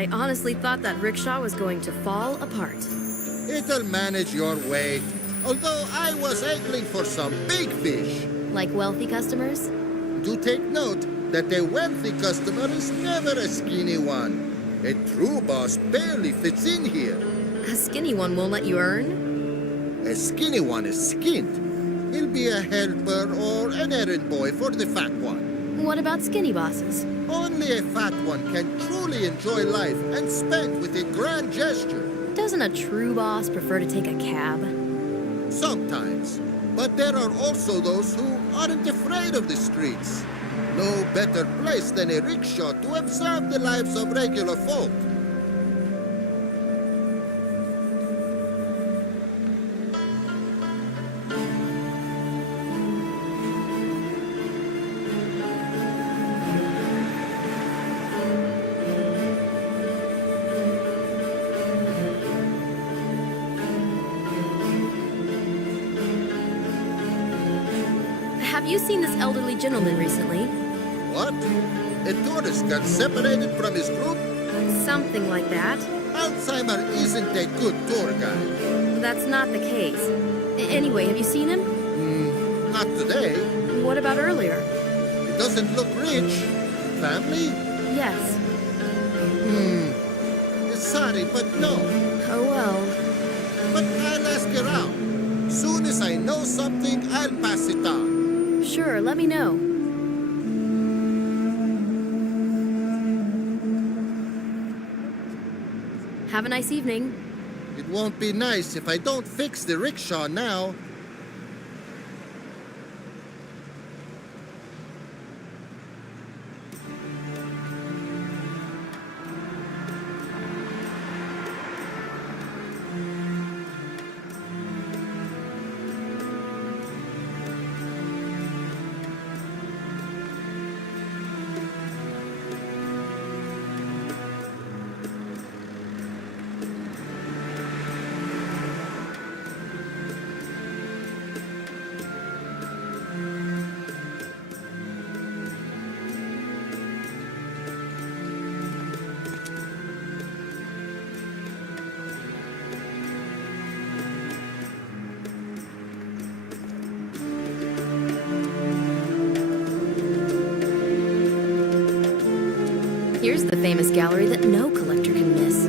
I honestly thought that rickshaw was going to fall apart. It'll manage your weight. Although I was angling for some big fish. Like wealthy customers? Do take note that a wealthy customer is never a skinny one. A true boss barely fits in here. A skinny one won't let you earn? A skinny one is skint. He'll be a helper or an errand boy for the fat one. What about skinny bosses? Only a fat one can truly enjoy life and spend with a grand gesture. Doesn't a true boss prefer to take a cab? Sometimes. But there are also those who aren't afraid of the streets. No better place than a rickshaw to observe the lives of regular folk. Have you seen this elderly gentleman recently? What? A tourist got separated from his group? Something like that. Alzheimer isn't a good tour guide. That's not the case. Anyway, have you seen him? Not today. What about earlier? He doesn't look rich. Family? Yes. Sorry, but no. Oh well. But I'll ask around. Soon as I know something, I'll pass it on. Sure, let me know. Have a nice evening. It won't be nice if I don't fix the rickshaw now. Here's the famous gallery that no collector can miss.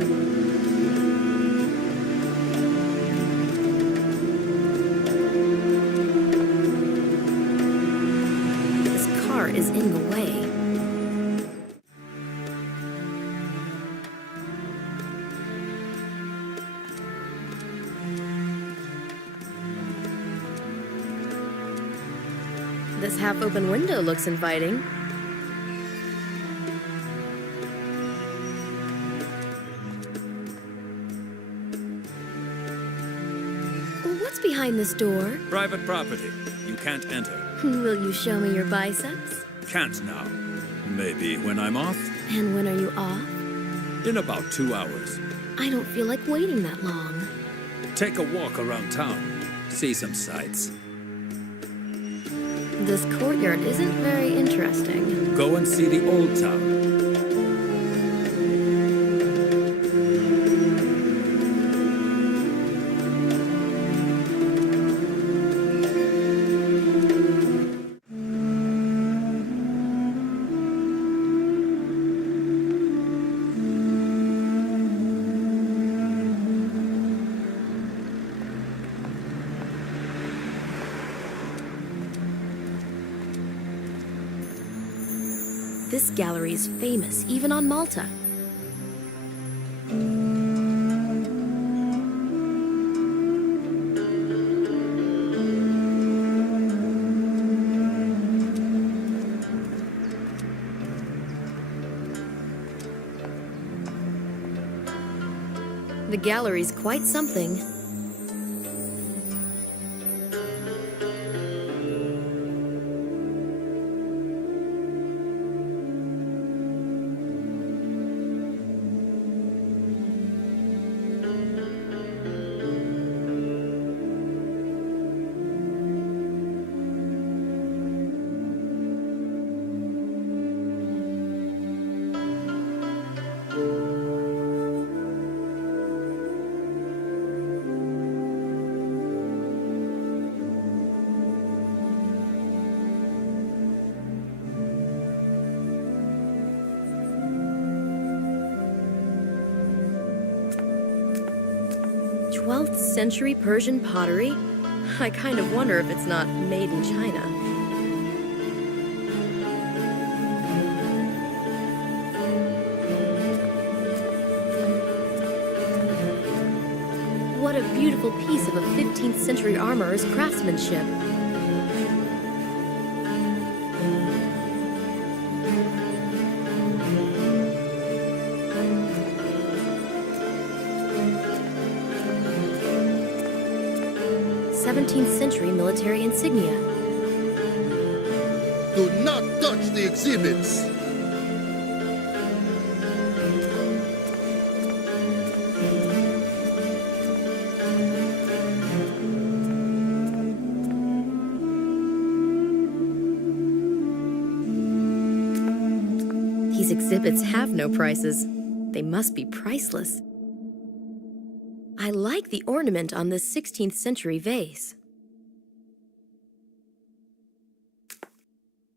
This car is in the way. This half-open window looks inviting. What's behind this door? Private property. You can't enter. Will you show me your biceps? Can't now. Maybe when I'm off? And when are you off? In about 2 hours. I don't feel like waiting that long. Take a walk around town. See some sights. This courtyard isn't very interesting. Go and see the old town. This gallery is famous, even on Malta. The gallery's quite something. century Persian pottery? I kind of wonder if it's not made in China. What a beautiful piece of a 15th century armorer's craftsmanship. '17th century military insignia. Do not touch the exhibits! These exhibits have no prices. They must be priceless. I like the ornament on this 16th century vase.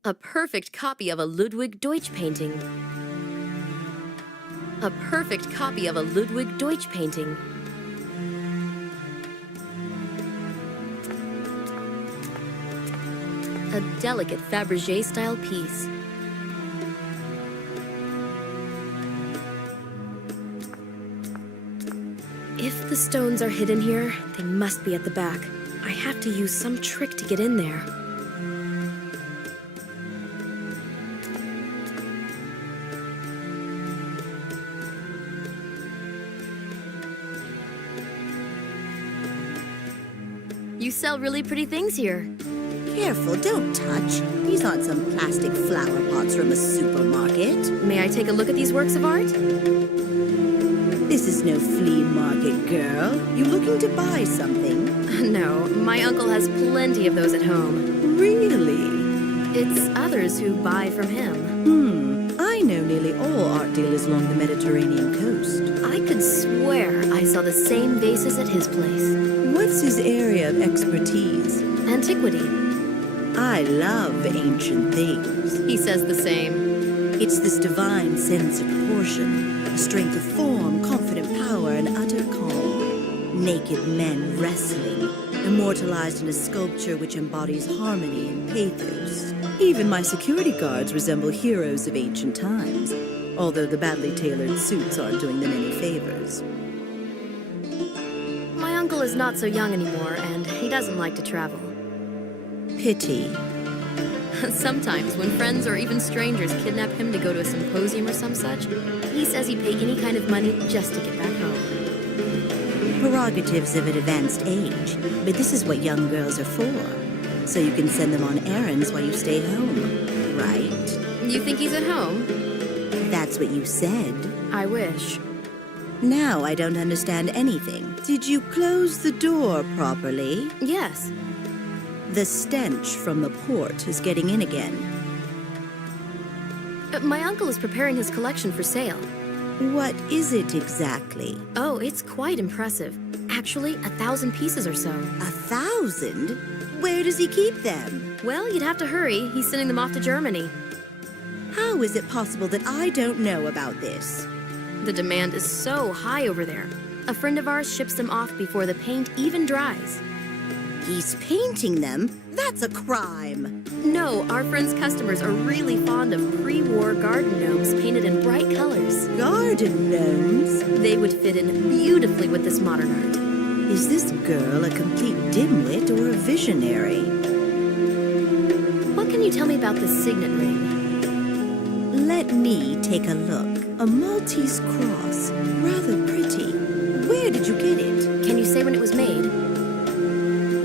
A perfect copy of a Ludwig Deutsch painting. A perfect copy of a Ludwig Deutsch painting. A delicate Fabergé-style piece. If the stones are hidden here, they must be at the back. I have to use some trick to get in there. You sell really pretty things here. Careful, don't touch. These aren't some plastic flower pots from a supermarket. May I take a look at these works of art? This is no flea market, girl. You looking to buy something? No, my uncle has plenty of those at home. Really? It's others who buy from him. I know nearly all art dealers along the Mediterranean coast. I could swear I saw the same vases at his place. What's his area of expertise? Antiquity. I love ancient things. He says the same. It's this divine sense of proportion, a strength of form, confident power, and utter calm. Naked men wrestling, immortalized in a sculpture which embodies harmony and pathos. Even my security guards resemble heroes of ancient times, although the badly tailored suits aren't doing them any favors. My uncle is not so young anymore, and he doesn't like to travel. Pity. Sometimes, when friends or even strangers kidnap him to go to a symposium or some such, he says he'd pay any kind of money just to get back home. Prerogatives of an advanced age, but this is what young girls are for. So you can send them on errands while you stay home, right? You think he's at home? That's what you said. I wish. Now I don't understand anything. Did you close the door properly? Yes. The stench from the port is getting in again. My uncle is preparing his collection for sale. What is it exactly? Oh, it's quite impressive. Actually, 1,000 pieces or so. 1,000? Where does he keep them? Well, you'd have to hurry. He's sending them off to Germany. How is it possible that I don't know about this? The demand is so high over there. A friend of ours ships them off before the paint even dries. He's painting them? That's a crime. No, our friend's customers are really fond of pre-war garden gnomes painted in bright colors. Garden gnomes? They would fit in beautifully with this modern art. Is this girl a complete dimwit or a visionary? What can you tell me about this signet ring? Let me take a look. A Maltese cross. Rather pretty. Where did you get it? Can you say when it was made?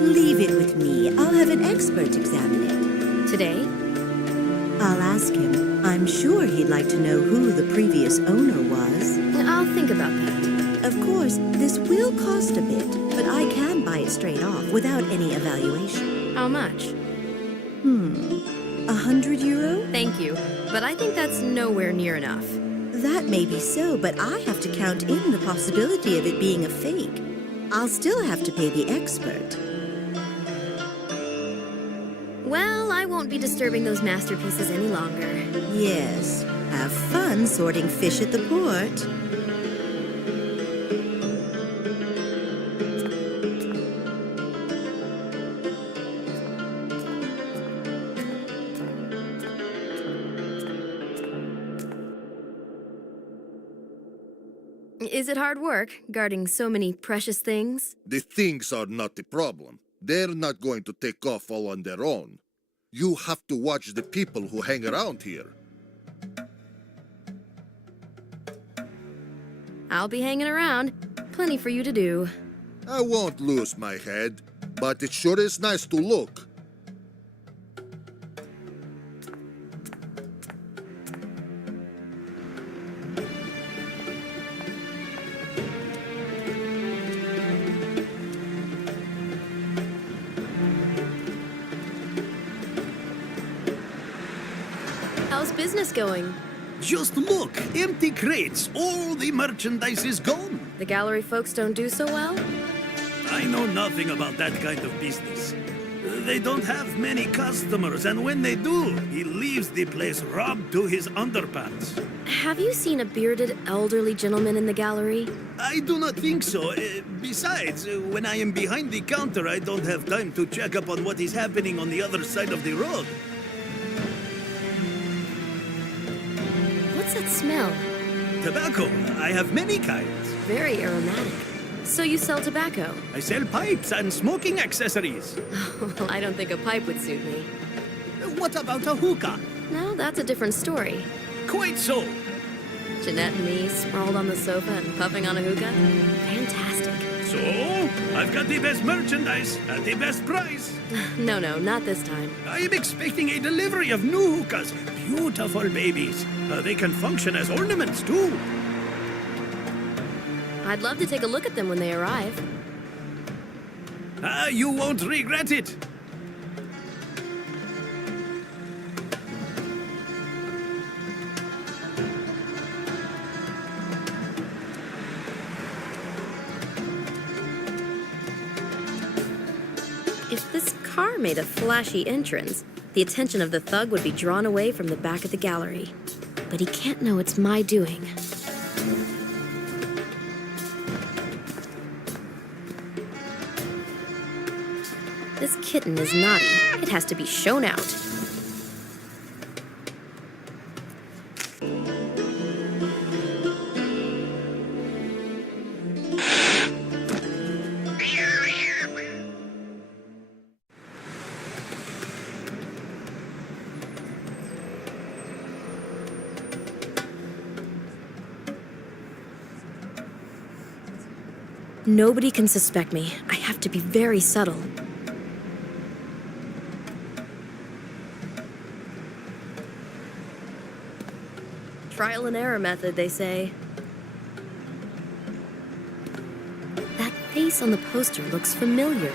Leave it with me. I'll have an expert examine it. Today? I'll ask him. I'm sure he'd like to know who the previous owner was. I'll think about that. Of course, this will cost a bit, but I can buy it straight off without any evaluation. How much? 100 euro? Thank you, but I think that's nowhere near enough. That may be so, but I have to count in the possibility of it being a fake. I'll still have to pay the expert. Well, I won't be disturbing those masterpieces any longer. Yes, have fun sorting fish at the port. Is it hard work, guarding so many precious things? The things are not the problem. They're not going to take off all on their own. You have to watch the people who hang around here. I'll be hanging around. Plenty for you to do. I won't lose my head, but it sure is nice to look. How's business going? Just look, empty crates, all the merchandise is gone. The gallery folks don't do so well? I know nothing about that kind of business. They don't have many customers, and when they do, he leaves the place robbed to his underpants. Have you seen a bearded, elderly gentleman in the gallery? I do not think so. Besides, when I am behind the counter, I don't have time to check up on what is happening on the other side of the road. What's that smell? Tobacco, I have many kinds. Very aromatic. So you sell tobacco? I sell pipes and smoking accessories. Well, I don't think a pipe would suit me. What about a hookah? No, that's a different story. Quite so. Jeanette and me sprawled on the sofa and puffing on a hookah? Fantastic. So, I've got the best merchandise at the best price. No, not this time. I am expecting a delivery of new hookahs. Beautiful babies. They can function as ornaments, too. I'd love to take a look at them when they arrive. You won't regret it. If this car made a flashy entrance, the attention of the thug would be drawn away from the back of the gallery. But he can't know it's my doing. This kitten is naughty. It has to be shown out. Nobody can suspect me. I have to be very subtle. Trial and error method, they say. That face on the poster looks familiar.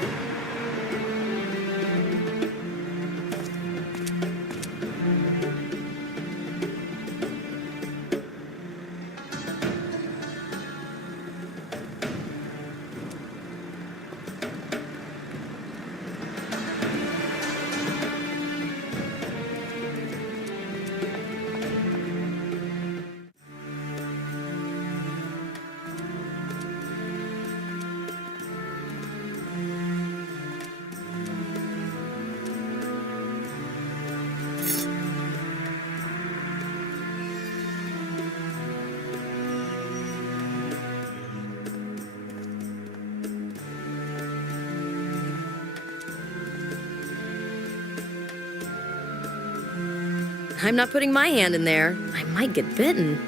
I'm not putting my hand in there. I might get bitten.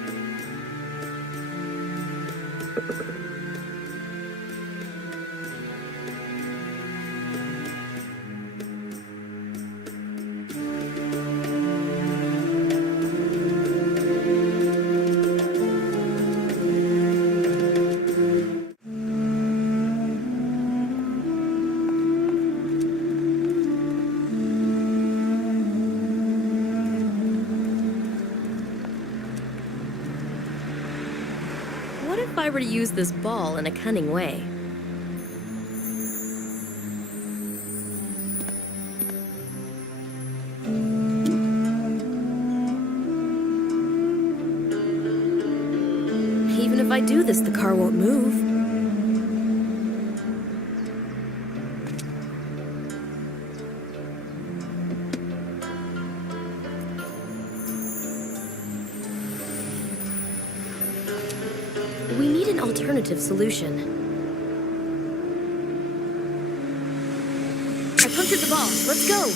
What if I were to use this ball in a cunning way? Even if I do this, the car won't move. We need an an alternative solution. I punctured the ball. Let's go!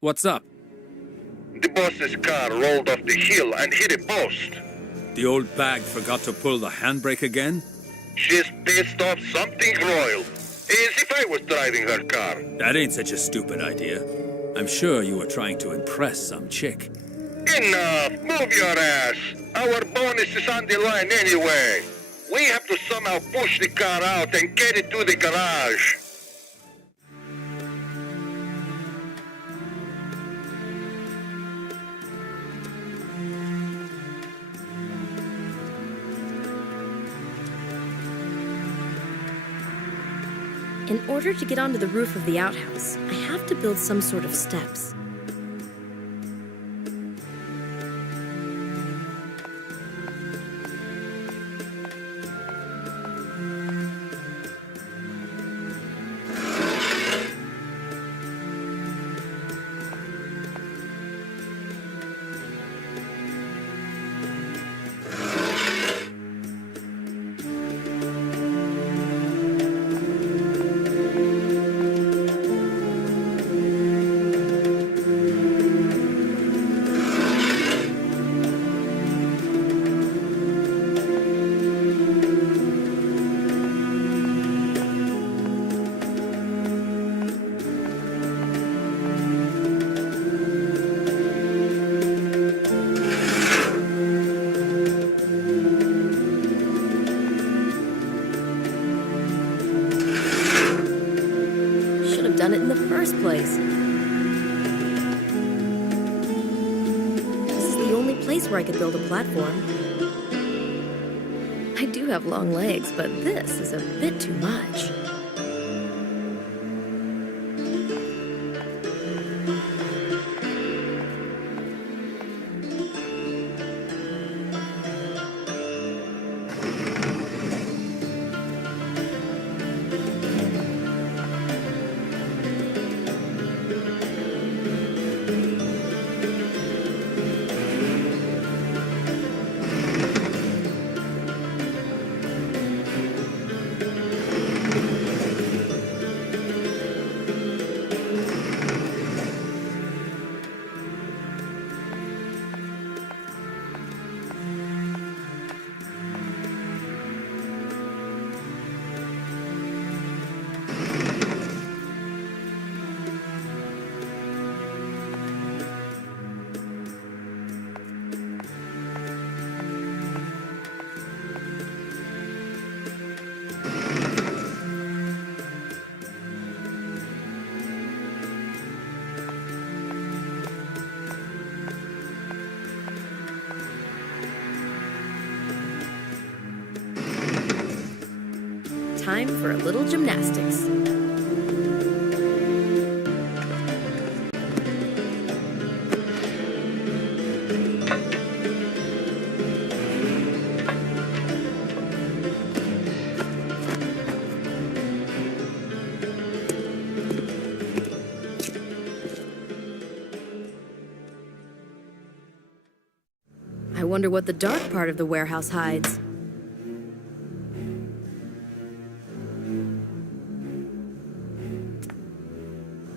What's up? The boss's car rolled off the hill and hit a post. The old bag forgot to pull the handbrake again? She's pissed off something royal. As if I was driving her car. That ain't such a stupid idea. I'm sure you were trying to impress some chick. Enough! Move your ass! Our bonus is on the line anyway. We have to somehow push the car out and get it to the garage. In order to get onto the roof of the outhouse, I have to build some sort of steps. Done it in the first place. This is the only place where I could build a platform. I do have long legs, but this is a bit too much. Time for a little gymnastics. I wonder what the dark part of the warehouse hides.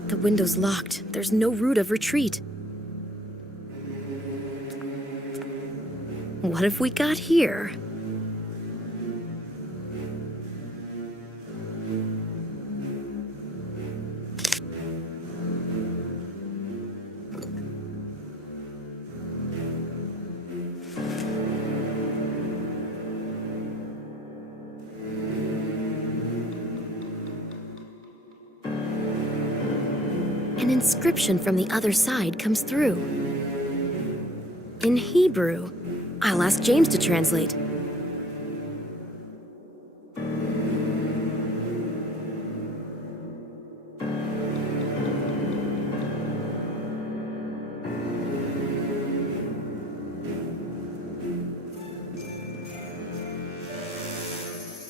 The window's locked. There's no route of retreat. What if we got here? An inscription from the other side comes through. In Hebrew. I'll ask James to translate.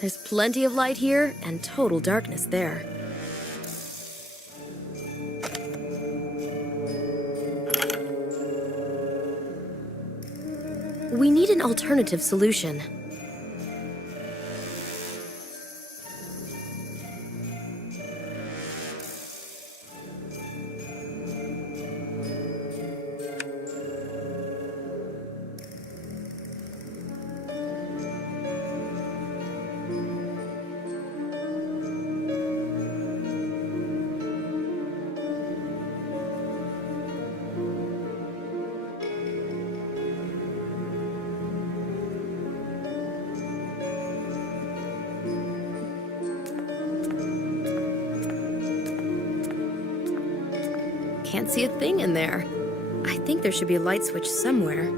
There's plenty of light here and total darkness there. We need an alternative solution. Can't see a thing in there. I think there should be a light switch somewhere.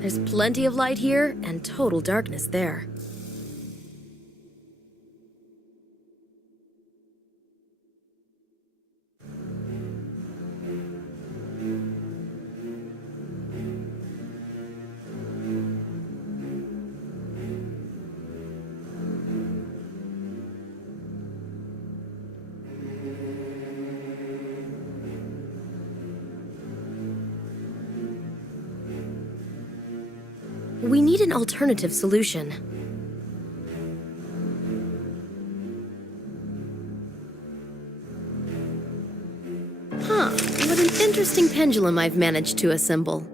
There's plenty of light here and total darkness there. We need an alternative solution. Huh, what an interesting pendulum I've managed to assemble.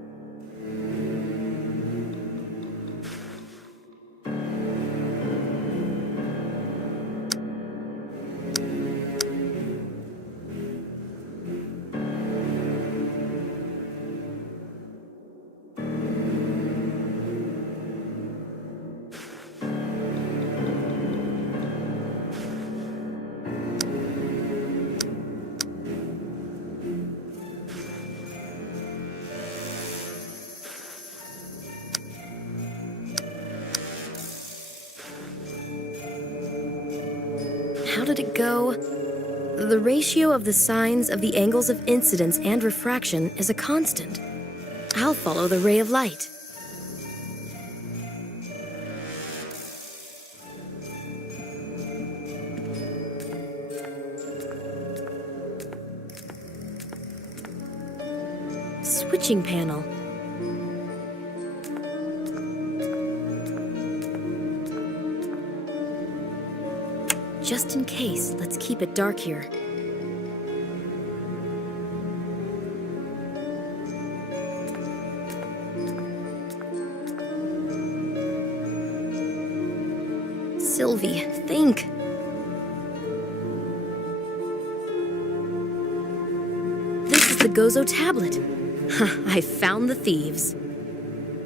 How did it go? The ratio of the sines of the angles of incidence and refraction is a constant. I'll follow the ray of light. Switching panel. Just in case, let's keep it dark here. Sylvie, think. This is the Gozo tablet. I found the thieves.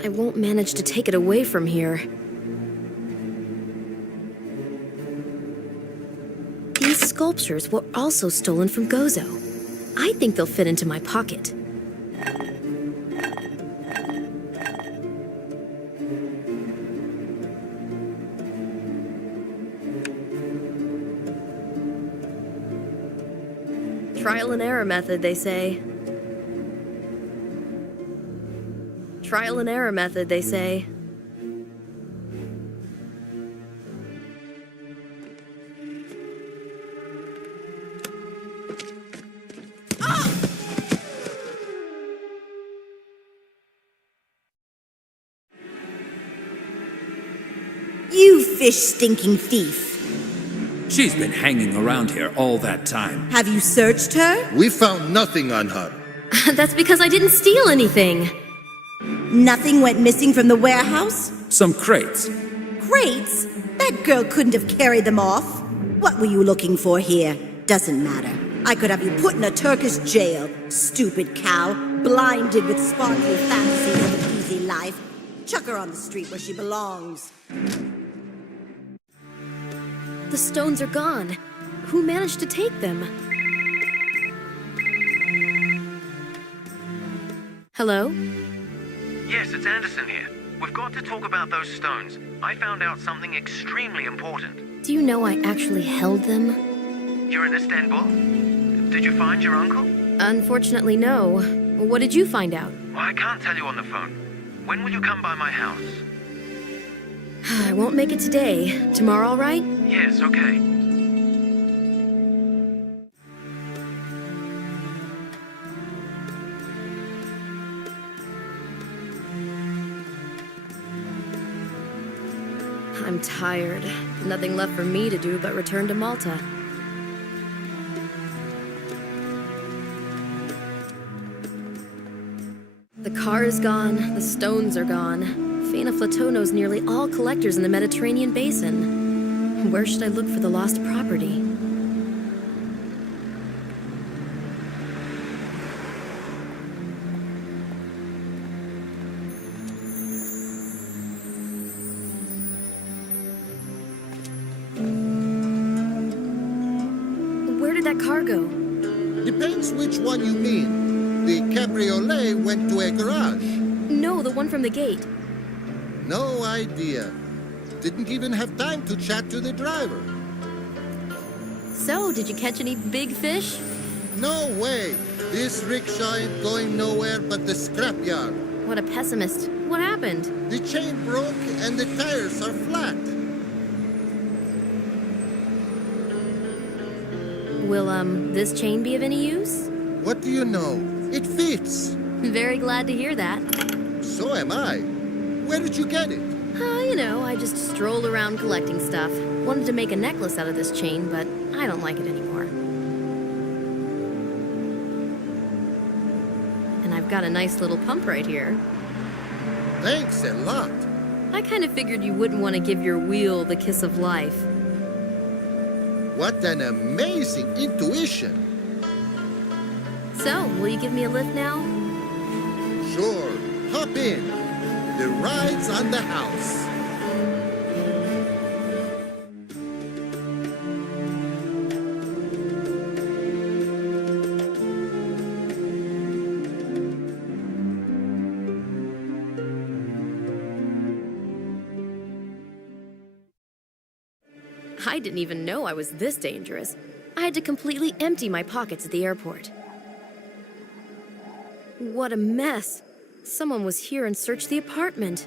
I won't manage to take it away from here. These sculptures were also stolen from Gozo. I think they'll fit into my pocket. Trial and error method, they say. Trial and error method, they say. You fish-stinking thief! She's been hanging around here all that time. Have you searched her? We found nothing on her. That's because I didn't steal anything. Nothing went missing from the warehouse? Some crates. Crates? That girl couldn't have carried them off. What were you looking for here? Doesn't matter. I could have you put in a Turkish jail, stupid cow, blinded with sparkly fantasies of an easy life. Chuck her on the street where she belongs. The stones are gone. Who managed to take them? Hello? Yes, it's Anderson here. We've got to talk about those stones. I found out something extremely important. Do you know I actually held them? You're in Istanbul? Did you find your uncle? Unfortunately, no. What did you find out? Well, I can't tell you on the phone. When will you come by my house? I won't make it today. Tomorrow, all right? Yes, okay. I'm tired. Nothing left for me to do but return to Malta. The car is gone, the stones are gone. Faina Flateau knows nearly all collectors in the Mediterranean basin. Where should I look for the lost property? Where did that car go? Depends which one you mean. The cabriolet went to a garage. No, the one from the gate. No idea. Didn't even have time to chat to the driver. So, did you catch any big fish? No way. This rickshaw ain't going nowhere but the scrapyard. What a pessimist. What happened? The chain broke and the tires are flat. Will, this chain be of any use? What do you know? It fits. Very glad to hear that. So am I. Where did you get it? You know, I just strolled around collecting stuff. Wanted to make a necklace out of this chain, but I don't like it anymore. And I've got a nice little pump right here. Thanks a lot. I kind of figured you wouldn't want to give your wheel the kiss of life. What an amazing intuition. So, will you give me a lift now? Sure. Hop in. The ride's on the house. I didn't even know I was this dangerous. I had to completely empty my pockets at the airport. What a mess. Someone was here and searched the apartment.